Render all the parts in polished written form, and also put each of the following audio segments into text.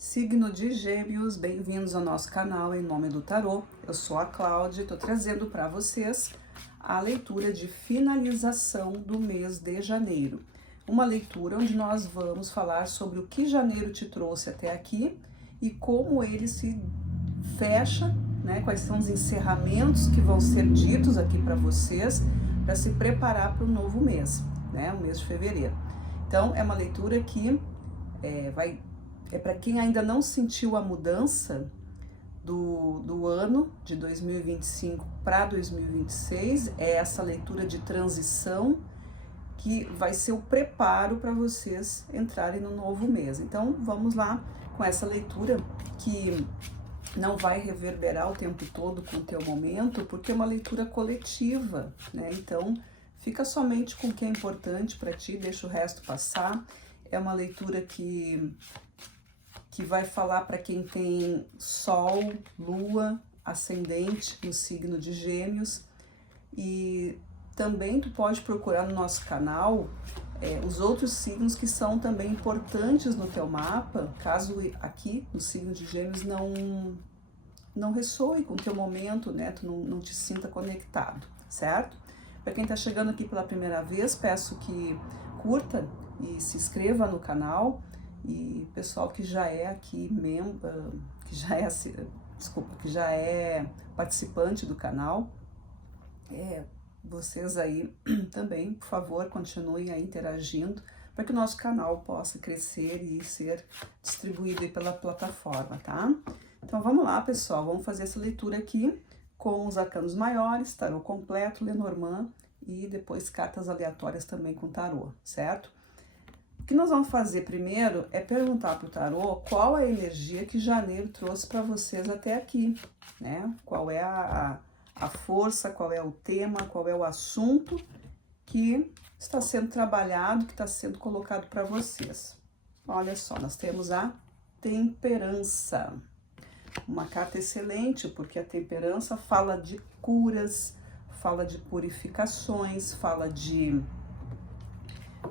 Signo de Gêmeos, bem-vindos ao nosso canal Em Nome do Tarô. Eu sou a Cláudia e estou trazendo para vocês a leitura de finalização do mês de janeiro. Uma leitura onde nós vamos falar sobre o que janeiro te trouxe até aqui e como ele se fecha, né? Quais são os encerramentos que vão ser ditos aqui para vocês para se preparar para o novo mês, né? O mês de fevereiro. Então, é uma leitura que é para quem ainda não sentiu a mudança do ano de 2025 para 2026, é essa leitura de transição que vai ser o preparo para vocês entrarem no novo mês. Então, vamos lá com essa leitura que não vai reverberar o tempo todo com o teu momento, porque é uma leitura coletiva, né? Então, fica somente com o que é importante para ti, deixa o resto passar. É uma leitura que vai falar para quem tem Sol, Lua, Ascendente no signo de Gêmeos. E também tu pode procurar no nosso canal os outros signos que são também importantes no teu mapa, caso aqui no signo de Gêmeos não ressoe com o teu momento, né? Tu não te sinta conectado, certo? Para quem está chegando aqui pela primeira vez, peço que curta e se inscreva no canal. E pessoal que já é aqui que já é participante do canal, vocês aí também, por favor, continuem aí interagindo para que o nosso canal possa crescer e ser distribuído aí pela plataforma, tá? Então vamos lá, pessoal, vamos fazer essa leitura aqui com os arcanos maiores, tarô completo, Lenormand e depois cartas aleatórias também com tarô, certo? O que nós vamos fazer primeiro é perguntar para o tarô qual a energia que janeiro trouxe para vocês até aqui, né? Qual é a força, qual é o tema, qual é o assunto que está sendo trabalhado, que está sendo colocado para vocês. Olha só, nós temos a temperança. Uma carta excelente, porque a temperança fala de curas, fala de purificações, fala de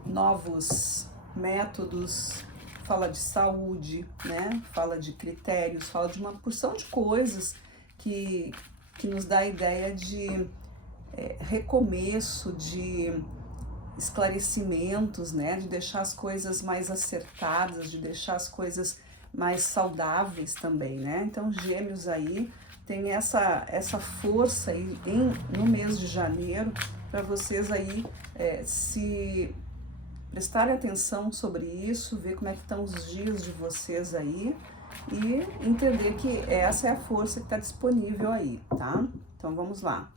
novos métodos, fala de saúde, né? Fala de critérios, fala de uma porção de coisas que nos dá a ideia de recomeço, de esclarecimentos, né? De deixar as coisas mais acertadas, de deixar as coisas mais saudáveis também, né? Então, Gêmeos aí tem essa força aí no mês de janeiro para vocês aí se prestarem atenção sobre isso, ver como é que estão os dias de vocês aí e entender que essa é a força que está disponível aí, tá? Então vamos lá.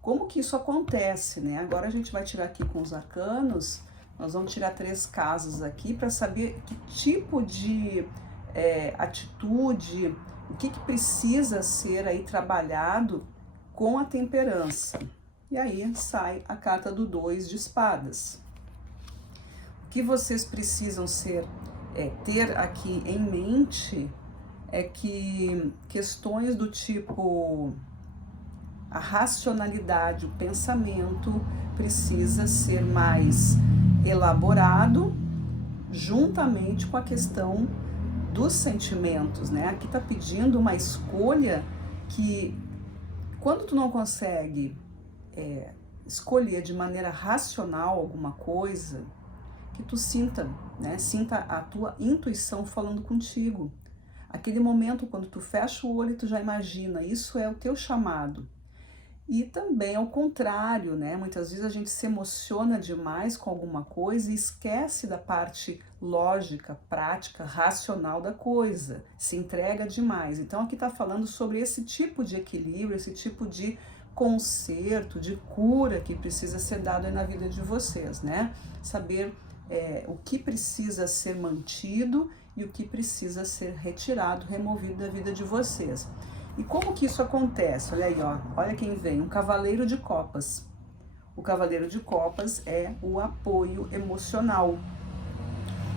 Como que isso acontece, né? Agora a gente vai tirar aqui com os arcanos, nós vamos tirar 3 casos aqui para saber que tipo de atitude, o que precisa ser aí trabalhado com a temperança. E aí sai a carta do 2 de espadas. O que vocês precisam ter aqui em mente é que questões do tipo a racionalidade, o pensamento precisa ser mais elaborado juntamente com a questão dos sentimentos, né? Aqui tá pedindo uma escolha que quando tu não consegue escolher de maneira racional alguma coisa, que tu sinta, né? Sinta a tua intuição falando contigo. Aquele momento quando tu fecha o olho e tu já imagina, isso é o teu chamado. E também ao contrário, né? Muitas vezes a gente se emociona demais com alguma coisa e esquece da parte lógica, prática, racional da coisa. Se entrega demais. Então aqui tá falando sobre esse tipo de equilíbrio, esse tipo de conserto, de cura que precisa ser dado aí na vida de vocês, né? Saber o que precisa ser mantido e o que precisa ser retirado, removido da vida de vocês. E como que isso acontece? Olha aí, ó, olha quem vem, um cavaleiro de copas. O cavaleiro de copas é o apoio emocional.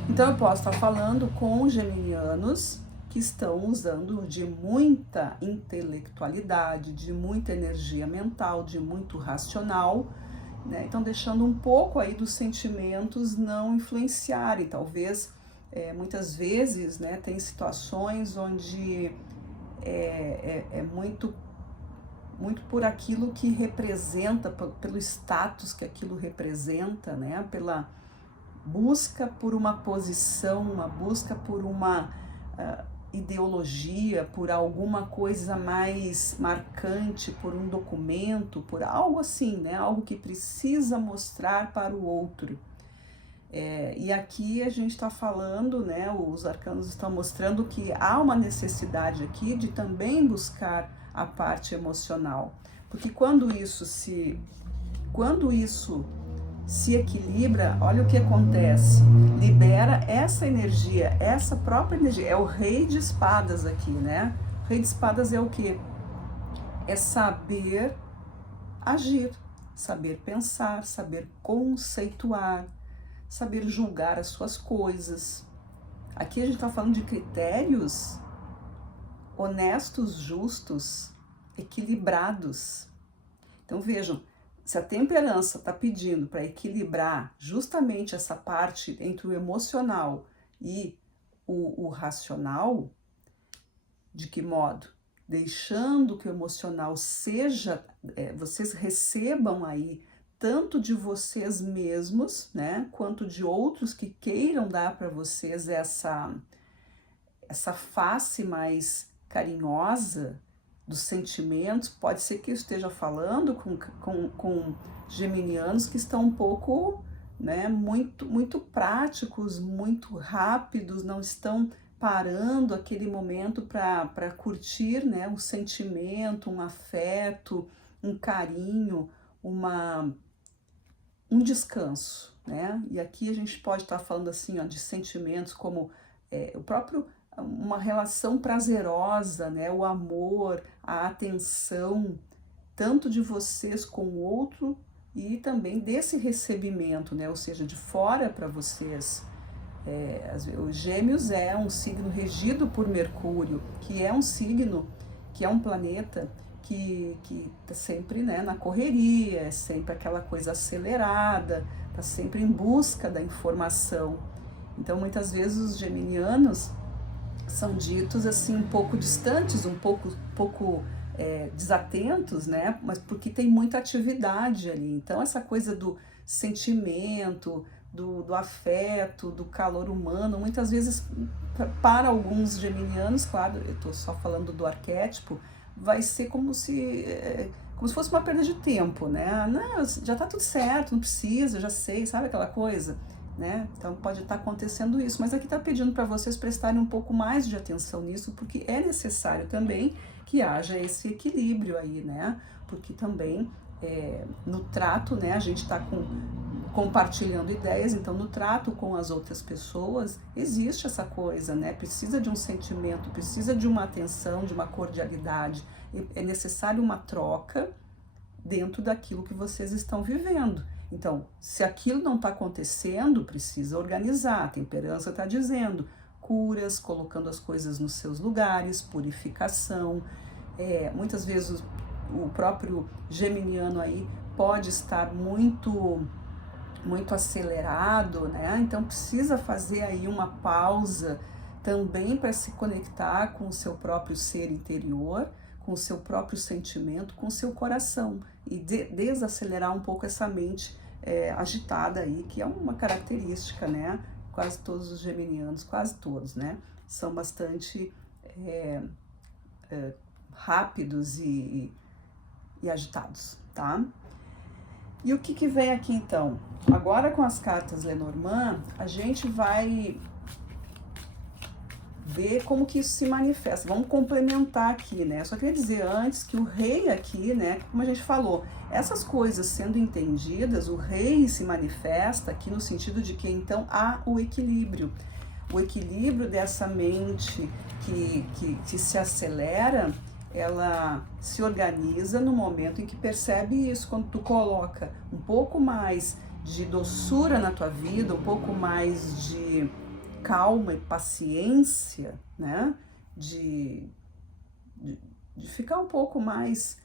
Então eu posso estar falando com geminianos que estão usando de muita intelectualidade, de muita energia mental, de muito racional, né? Então deixando um pouco aí dos sentimentos não influenciarem, talvez muitas vezes, né, tem situações onde é muito, muito por aquilo que representa, pelo status que aquilo representa, né, pela busca por uma posição, uma busca por uma ideologia, por alguma coisa mais marcante, por um documento, por algo assim, né? Algo que precisa mostrar para o outro. E aqui a gente está falando, né? Os arcanos estão mostrando que há uma necessidade aqui de também buscar a parte emocional, porque quando isso se equilibra, olha o que acontece, libera essa energia, essa própria energia, é o rei de espadas aqui, né? O rei de espadas é o que? É saber agir, saber pensar, saber conceituar, saber julgar as suas coisas. Aqui a gente está falando de critérios honestos, justos, equilibrados. Então vejam, se a temperança está pedindo para equilibrar justamente essa parte entre o emocional e o racional, de que modo? Deixando que o emocional seja, vocês recebam aí tanto de vocês mesmos, né, quanto de outros que queiram dar para vocês essa face mais carinhosa dos sentimentos. Pode ser que eu esteja falando com geminianos que estão um pouco, né, muito práticos, muito rápidos, não estão parando aquele momento para curtir, né, um sentimento, um afeto, um carinho, um descanso, né? E aqui a gente pode estar falando assim, ó, de sentimentos como o próprio uma relação prazerosa, né? O amor, a atenção, tanto de vocês com o outro e também desse recebimento, né? Ou seja, de fora para vocês. Os Gêmeos é um signo regido por Mercúrio, que é um signo, que é um planeta que está sempre, né, na correria, é sempre aquela coisa acelerada, está sempre em busca da informação. Então, muitas vezes os geminianos são ditos assim um pouco distantes, um pouco desatentos, né? Mas porque tem muita atividade ali. Então essa coisa do sentimento, do afeto, do calor humano, muitas vezes para alguns geminianos, claro, eu estou só falando do arquétipo, vai ser como se fosse uma perda de tempo, né? Não, já está tudo certo, não precisa, já sei, sabe aquela coisa? Né? Então pode estar acontecendo isso, mas aqui está pedindo para vocês prestarem um pouco mais de atenção nisso, porque é necessário também que haja esse equilíbrio aí, né? Porque também no trato, né, a gente está compartilhando ideias, então no trato com as outras pessoas existe essa coisa, né? Precisa de um sentimento, precisa de uma atenção, de uma cordialidade, é necessário uma troca dentro daquilo que vocês estão vivendo. Então, se aquilo não está acontecendo, precisa organizar. A temperança está dizendo curas, colocando as coisas nos seus lugares, purificação. Muitas vezes o próprio geminiano aí pode estar muito acelerado, né? Então precisa fazer aí uma pausa também para se conectar com o seu próprio ser interior, com o seu próprio sentimento, com o seu coração e desacelerar um pouco essa mente agitada aí, que é uma característica, né? Quase todos os geminianos, quase todos, né? São bastante rápidos e agitados, tá? E o que vem aqui então? Agora com as cartas Lenormand, a gente vai ver como que isso se manifesta. Vamos complementar aqui, né? Só queria dizer antes que o rei aqui, né, como a gente falou, essas coisas sendo entendidas, o rei se manifesta aqui no sentido de que então há o equilíbrio. O equilíbrio dessa mente que se acelera, ela se organiza no momento em que percebe isso, quando tu coloca um pouco mais de doçura na tua vida, um pouco mais de calma e paciência, né? De ficar um pouco mais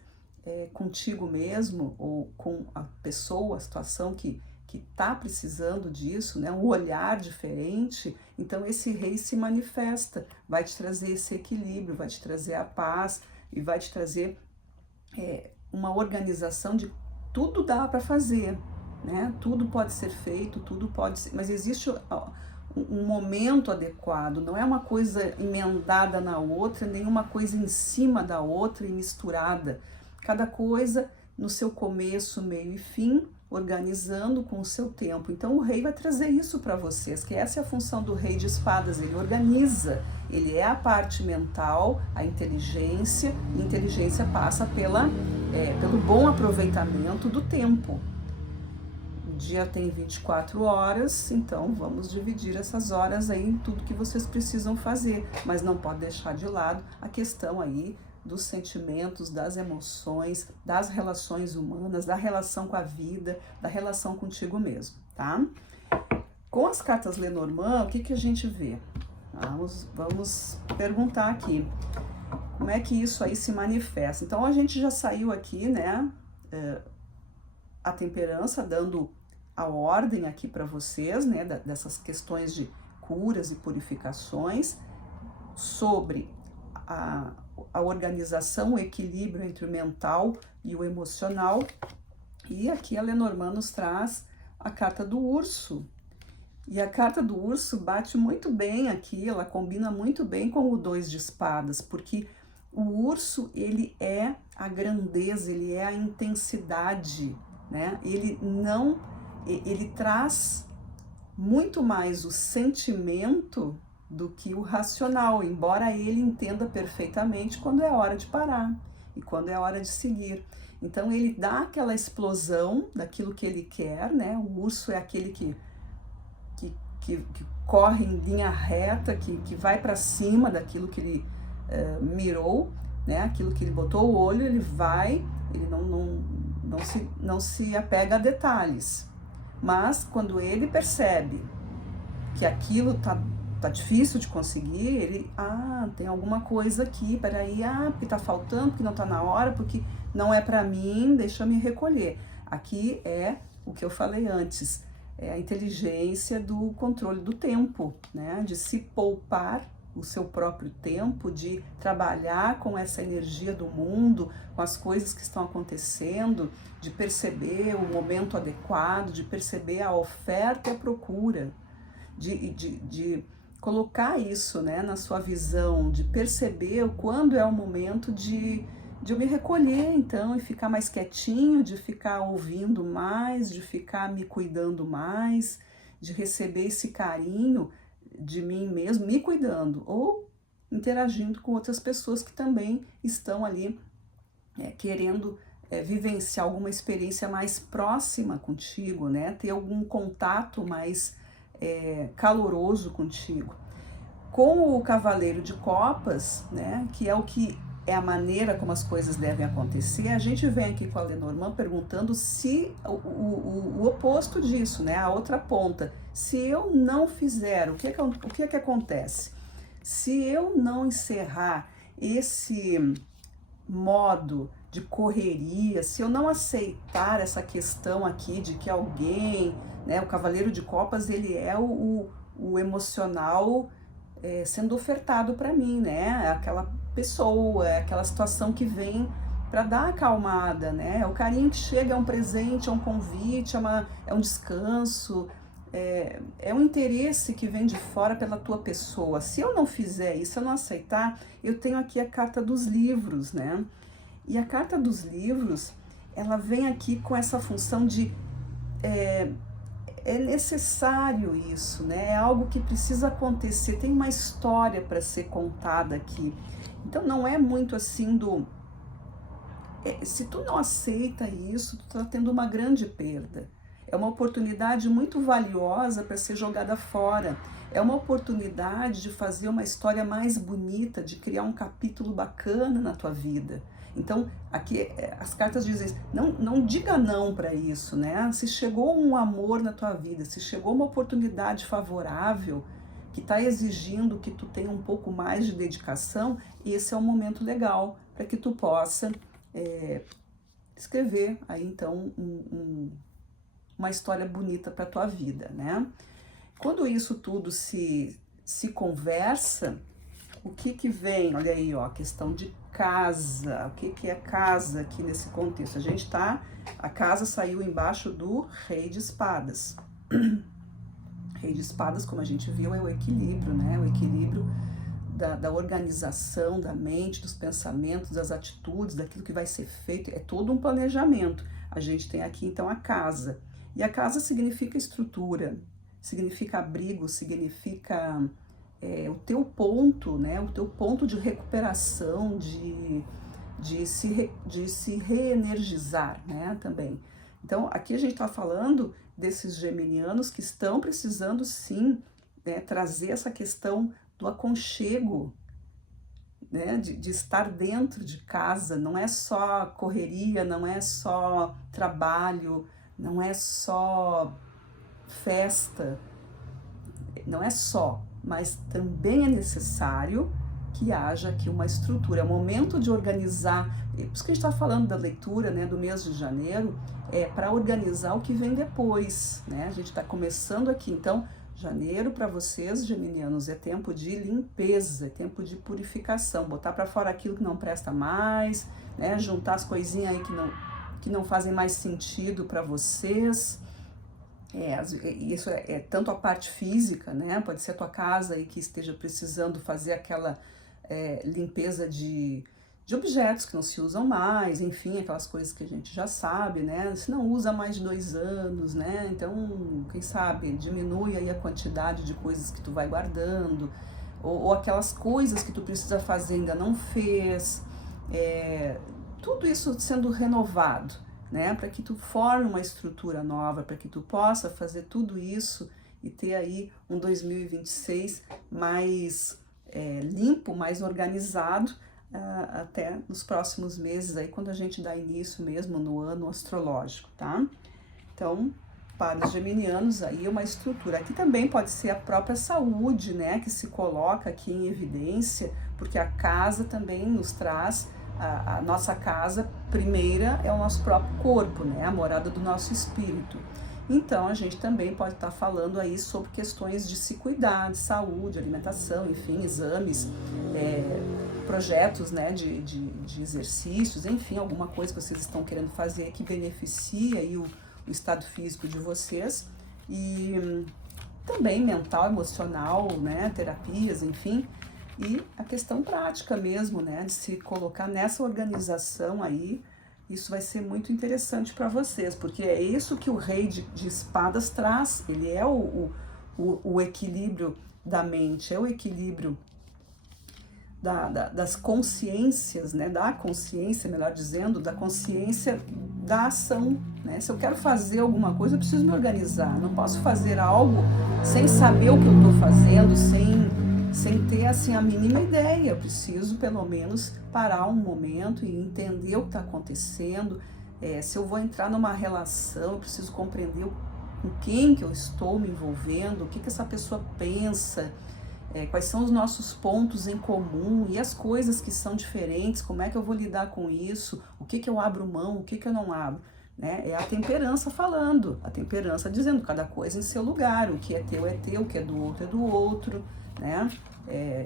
contigo mesmo ou com a pessoa, a situação que que está precisando disso, né? Um olhar diferente, então esse rei se manifesta, vai te trazer esse equilíbrio, vai te trazer a paz e vai te trazer uma organização de tudo dá para fazer, né? Tudo pode ser feito, tudo pode ser, mas existe um momento adequado, não é uma coisa emendada na outra, nem uma coisa em cima da outra e misturada. Cada coisa no seu começo, meio e fim, organizando com o seu tempo. Então o rei vai trazer isso para vocês, que essa é a função do rei de espadas, ele organiza, ele é a parte mental, a inteligência, e a inteligência passa pelo bom aproveitamento do tempo. O dia tem 24 horas, então vamos dividir essas horas aí em tudo que vocês precisam fazer, mas não pode deixar de lado a questão aí dos sentimentos, das emoções, das relações humanas, da relação com a vida, da relação contigo mesmo, tá? Com as cartas Lenormand, o que a gente vê? Vamos perguntar aqui, como é que isso aí se manifesta? Então a gente já saiu aqui, né, a temperança, dando a ordem aqui para vocês, né, dessas questões de curas e purificações, sobre a organização, o equilíbrio entre o mental e o emocional. E aqui a Lenormand nos traz a carta do urso. E a carta do urso bate muito bem aqui, ela combina muito bem com o 2 de espadas, porque o urso, ele é a grandeza, ele é a intensidade, né? Ele traz muito mais o sentimento do que o racional, embora ele entenda perfeitamente quando é hora de parar e quando é hora de seguir. Então ele dá aquela explosão daquilo que ele quer, né? O urso é aquele que corre em linha reta, que vai para cima daquilo que ele mirou, né? Aquilo que ele botou o olho, ele vai, ele não se apega a detalhes. Mas quando ele percebe que aquilo tá difícil de conseguir, ele, tem alguma coisa aqui, peraí, porque tá faltando, porque não tá na hora, porque não é para mim, deixa eu me recolher. Aqui é o que eu falei antes, é a inteligência do controle do tempo, né? De se poupar o seu próprio tempo, de trabalhar com essa energia do mundo, com as coisas que estão acontecendo, de perceber o momento adequado, de perceber a oferta e a procura, de colocar isso, né, na sua visão, de perceber quando é o momento de eu me recolher, então, e ficar mais quietinho, de ficar ouvindo mais, de ficar me cuidando mais, de receber esse carinho de mim mesmo, me cuidando, ou interagindo com outras pessoas que também estão ali querendo vivenciar alguma experiência mais próxima contigo, né? Ter algum contato mais caloroso contigo. Com o Cavaleiro de Copas, né, que é o que é a maneira como as coisas devem acontecer, a gente vem aqui com a Lenormand perguntando se o oposto disso, né, a outra ponta. Se eu não fizer, o que é que acontece? Se eu não encerrar esse modo de correria, se eu não aceitar essa questão aqui de que alguém, né, o Cavaleiro de Copas, ele é o emocional sendo ofertado para mim, né, aquela pessoa, aquela situação que vem para dar acalmada, né, é o carinho que chega, é um presente, é um convite, é um descanso, é um interesse que vem de fora pela tua pessoa. Se eu não fizer isso, se eu não aceitar, eu tenho aqui a carta dos livros, né, e a carta dos livros, ela vem aqui com essa função de é necessário isso, né? É algo que precisa acontecer, tem uma história para ser contada aqui. Então não é muito assim se tu não aceita isso, tu tá tendo uma grande perda. É uma oportunidade muito valiosa para ser jogada fora. É uma oportunidade de fazer uma história mais bonita, de criar um capítulo bacana na tua vida. Então, aqui as cartas dizem, não diga não para isso, né? Se chegou um amor na tua vida, se chegou uma oportunidade favorável, que está exigindo que tu tenha um pouco mais de dedicação, esse é um momento legal para que tu possa escrever aí então uma história bonita para a tua vida, né? Quando isso tudo se conversa, o que vem? Olha aí, ó, a questão de casa. O que é casa aqui nesse contexto? A casa saiu embaixo do Rei de Espadas. Rei de Espadas, como a gente viu, é o equilíbrio, né? O equilíbrio da organização, da mente, dos pensamentos, das atitudes, daquilo que vai ser feito. É todo um planejamento. A gente tem aqui, então, a casa. E a casa significa estrutura, significa abrigo, significa o teu ponto, né? O teu ponto de recuperação, de se reenergizar, né? Também. Então, aqui a gente está falando desses geminianos que estão precisando, sim, né, trazer essa questão do aconchego, né, de estar dentro de casa. Não é só correria, não é só trabalho, não é só festa, não é só, mas também é necessário que haja aqui uma estrutura. É o momento de organizar, por isso que a gente está falando da leitura, né, do mês de janeiro, para organizar o que vem depois, né? A gente está começando aqui, então, janeiro para vocês, geminianos, é tempo de limpeza, é tempo de purificação, botar para fora aquilo que não presta mais, né? Juntar as coisinhas aí que não fazem mais sentido para vocês. Isso é tanto a parte física, né? Pode ser a tua casa aí que esteja precisando fazer aquela limpeza de objetos que não se usam mais, enfim, aquelas coisas que a gente já sabe, né? Se não usa mais de 2 anos, né? Então, quem sabe, diminui aí a quantidade de coisas que tu vai guardando, ou aquelas coisas que tu precisa fazer ainda não fez, tudo isso sendo renovado, né? Para que tu forme uma estrutura nova, para que tu possa fazer tudo isso e ter aí um 2026 mais limpo, mais organizado, até nos próximos meses aí, quando a gente dá início mesmo no ano astrológico, tá? Então, para os geminianos aí uma estrutura. Aqui também pode ser a própria saúde, né, que se coloca aqui em evidência, porque a casa também nos traz, a nossa casa primeira é o nosso próprio corpo, né, a morada do nosso espírito. Então, a gente também pode estar falando aí sobre questões de se cuidar, de saúde, alimentação, enfim, exames, projetos, né, de exercícios, enfim, alguma coisa que vocês estão querendo fazer que beneficie aí o estado físico de vocês, e também mental, emocional, né, terapias, enfim, e a questão prática mesmo, né, de se colocar nessa organização aí. Isso vai ser muito interessante para vocês, porque é isso que o Rei de Espadas traz. Ele é o equilíbrio da mente, é o equilíbrio das consciências, né? Da consciência, melhor dizendo, da consciência da ação, né? Se eu quero fazer alguma coisa, eu preciso me organizar. Não posso fazer algo sem saber o que eu estou fazendo, sem ter assim a mínima ideia. Eu preciso pelo menos parar um momento e entender o que está acontecendo. Se eu vou entrar numa relação, eu preciso compreender com quem que eu estou me envolvendo, o que essa pessoa pensa, quais são os nossos pontos em comum e as coisas que são diferentes, como é que eu vou lidar com isso, o que eu abro mão, o que eu não abro. Né? É a temperança falando, a temperança dizendo cada coisa em seu lugar, o que é teu, o que é do outro, né?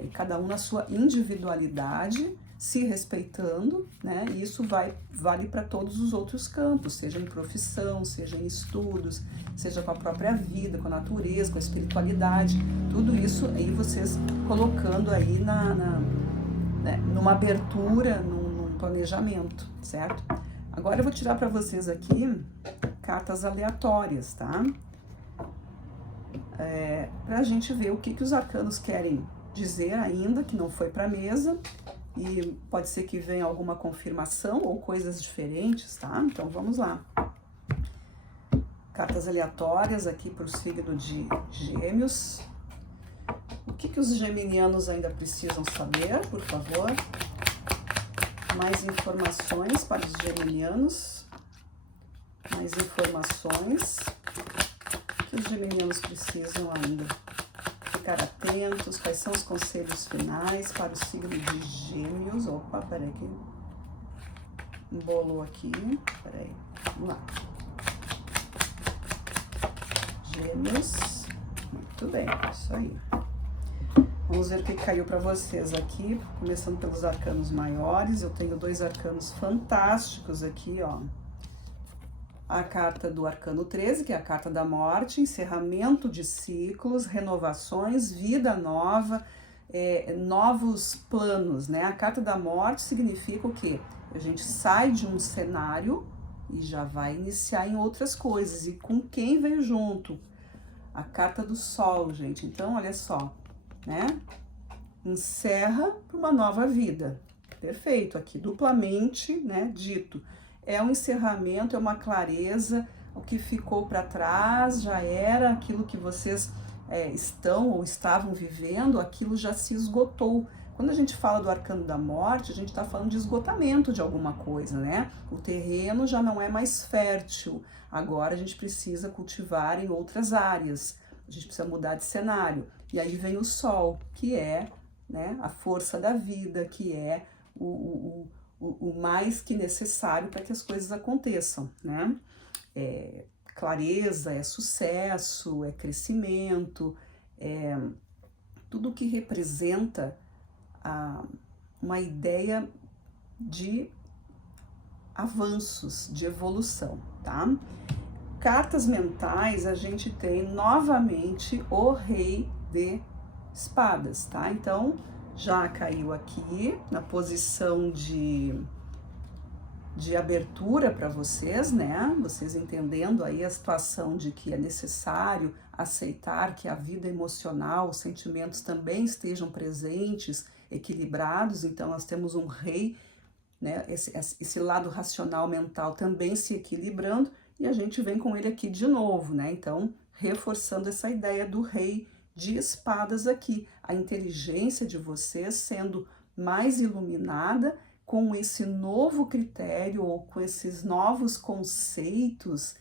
E cada um na sua individualidade, se respeitando, né? E isso vale para todos os outros campos, seja em profissão, seja em estudos, seja com a própria vida, com a natureza, com a espiritualidade, tudo isso aí vocês colocando aí né, numa abertura, num planejamento, certo? Agora eu vou tirar para vocês aqui cartas aleatórias, tá? Para a gente ver o que os arcanos querem dizer ainda, que não foi para a mesa, e pode ser que venha alguma confirmação ou coisas diferentes, tá? Então vamos lá. Cartas aleatórias aqui para o signo de Gêmeos. O que os geminianos ainda precisam saber, por favor? Mais informações para os geminianos. Mais informações. O que os geminianos precisam ainda? Ficar atentos. Quais são os conselhos finais para o signo de Gêmeos? Opa, peraí que embolou aqui. Peraí, vamos lá. Gêmeos. Muito bem, isso aí. Vamos ver o que caiu para vocês aqui, começando pelos arcanos maiores. Eu tenho 2 arcanos fantásticos aqui, ó. A carta do arcano 13, que é a carta da morte, encerramento de ciclos, renovações, vida nova, novos planos, né? A carta da morte significa o quê? A gente sai de um cenário e já vai iniciar em outras coisas. E com quem veio junto? A carta do sol, gente. Então, olha só, né? Encerra para uma nova vida. Perfeito, aqui duplamente, né, dito. É um encerramento, é uma clareza, o que ficou para trás já era aquilo que vocês estão ou estavam vivendo, aquilo já se esgotou. Quando a gente fala do arcano da morte, a gente está falando de esgotamento de alguma coisa, né? O terreno já não é mais fértil, agora a gente precisa cultivar em outras áreas, a gente precisa mudar de cenário. E aí vem o sol, que é, né, a força da vida, que é o mais que necessário para que as coisas aconteçam, né? Clareza, é sucesso, é crescimento, tudo que representa uma ideia de avanços, de evolução, tá? Cartas mentais, a gente tem novamente o Rei de Espadas, tá? Então, já caiu aqui na posição de abertura para vocês, né? Vocês entendendo aí a situação de que é necessário aceitar que a vida emocional, os sentimentos também estejam presentes, equilibrados. Então, nós temos um rei, né? Esse lado racional mental também se equilibrando, e a gente vem com ele aqui de novo, né? Então, reforçando essa ideia do Rei de Espadas aqui, a inteligência de vocês sendo mais iluminada com esse novo critério ou com esses novos conceitos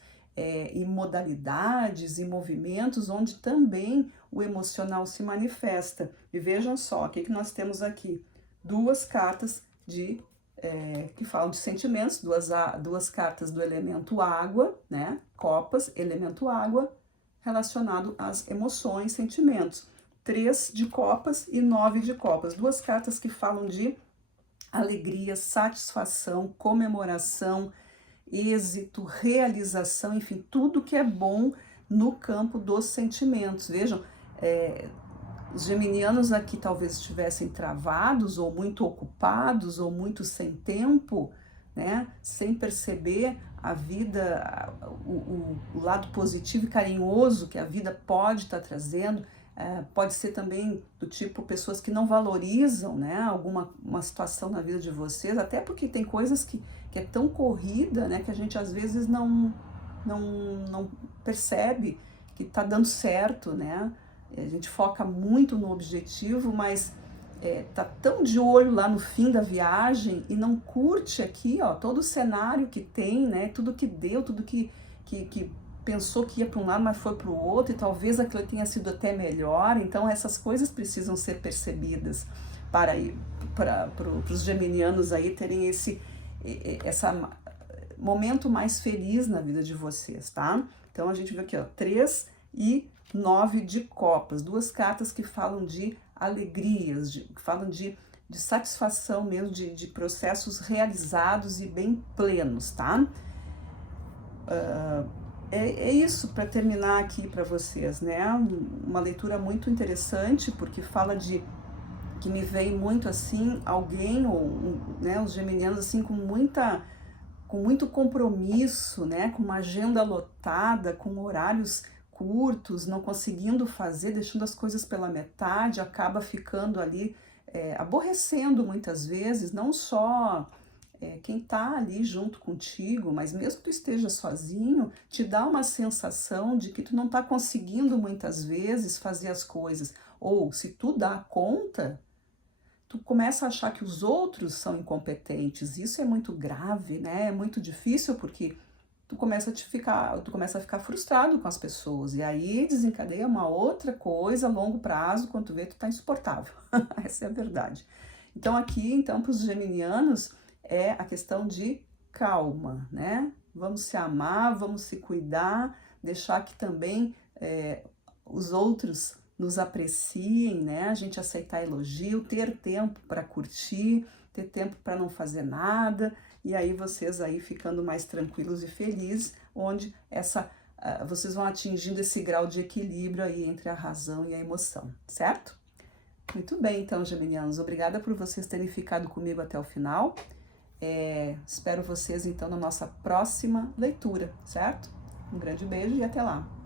e modalidades e movimentos onde também o emocional se manifesta. E vejam só, o que nós temos aqui? 2 cartas que falam de sentimentos, duas cartas do elemento água, né? Copas, elemento água, relacionado às emoções, sentimentos. 3 de copas e 9 de copas. 2 cartas que falam de alegria, satisfação, comemoração, êxito, realização, enfim, tudo que é bom no campo dos sentimentos. Vejam, os geminianos aqui talvez estivessem travados, ou muito ocupados, ou muito sem tempo, né? Sem perceber a vida, o lado positivo e carinhoso que a vida pode estar trazendo. Pode ser também do tipo pessoas que não valorizam, né, uma situação na vida de vocês, até porque tem coisas que é tão corrida, né, que a gente às vezes não percebe que está dando certo, né? A gente foca muito no objetivo, mas tá tão de olho lá no fim da viagem e não curte aqui, ó, todo o cenário que tem, né? Tudo que deu, tudo que pensou que ia para um lado, mas foi para o outro, e talvez aquilo tenha sido até melhor. Então essas coisas precisam ser percebidas para os geminianos aí terem esse momento mais feliz na vida de vocês, tá? Então a gente vê aqui, ó, 3 e 9 de copas, 2 cartas que falam de alegrias, que falam de satisfação mesmo, de processos realizados e bem plenos, tá? É isso para terminar aqui para vocês, né? Uma leitura muito interessante, porque fala que me vem muito assim, alguém, né, os geminianos assim com muito compromisso, né, com uma agenda lotada, com horários curtos, não conseguindo fazer, deixando as coisas pela metade, acaba ficando ali, aborrecendo muitas vezes, não só quem está ali junto contigo, mas mesmo que tu esteja sozinho, te dá uma sensação de que tu não está conseguindo muitas vezes fazer as coisas, ou se tu dá conta, tu começa a achar que os outros são incompetentes. Isso é muito grave, né? É muito difícil, porque tu começa a ficar frustrado com as pessoas, e aí desencadeia uma outra coisa a longo prazo, quando tu vê, tu tá insuportável. Essa é a verdade. Então aqui, então, para os geminianos, é a questão de calma, né? Vamos se amar, vamos se cuidar, deixar que também os outros nos apreciem, né? A gente aceitar elogio, ter tempo para curtir, ter tempo para não fazer nada, e aí vocês aí ficando mais tranquilos e felizes, onde vocês vão atingindo esse grau de equilíbrio aí entre a razão e a emoção, certo? Muito bem, então, geminianos, obrigada por vocês terem ficado comigo até o final. Espero vocês, então, na nossa próxima leitura, certo? Um grande beijo e até lá!